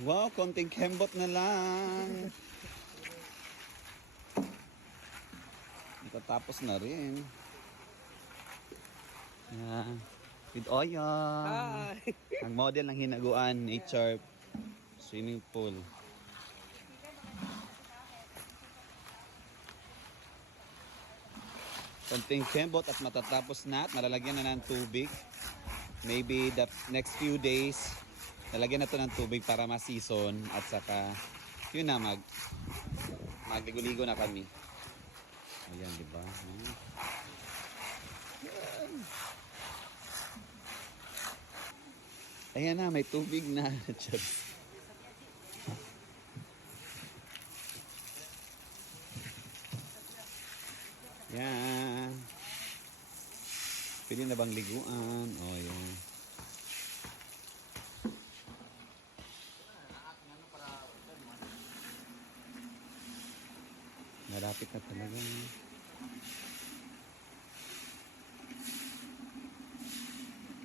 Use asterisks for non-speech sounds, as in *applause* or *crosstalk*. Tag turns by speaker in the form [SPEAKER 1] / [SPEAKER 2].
[SPEAKER 1] Wow, konting kembot na lang. Matatapos na rin. Yeah. With Oyong.
[SPEAKER 2] Hi!
[SPEAKER 1] Ang model ng hinaguan, nature swimming pool. Konting kembot at matatapos na at malalagyan na ng tubig. Maybe the next few days, lalagyan na to ng tubig para ma-season at saka yun na mag magligo-ligo na kami. Ayan, di ba? Ayan na, may tubig na. *laughs* Diyos. Yan. Pwede na bang liguan? O, oh, yan. Malapit na talaga.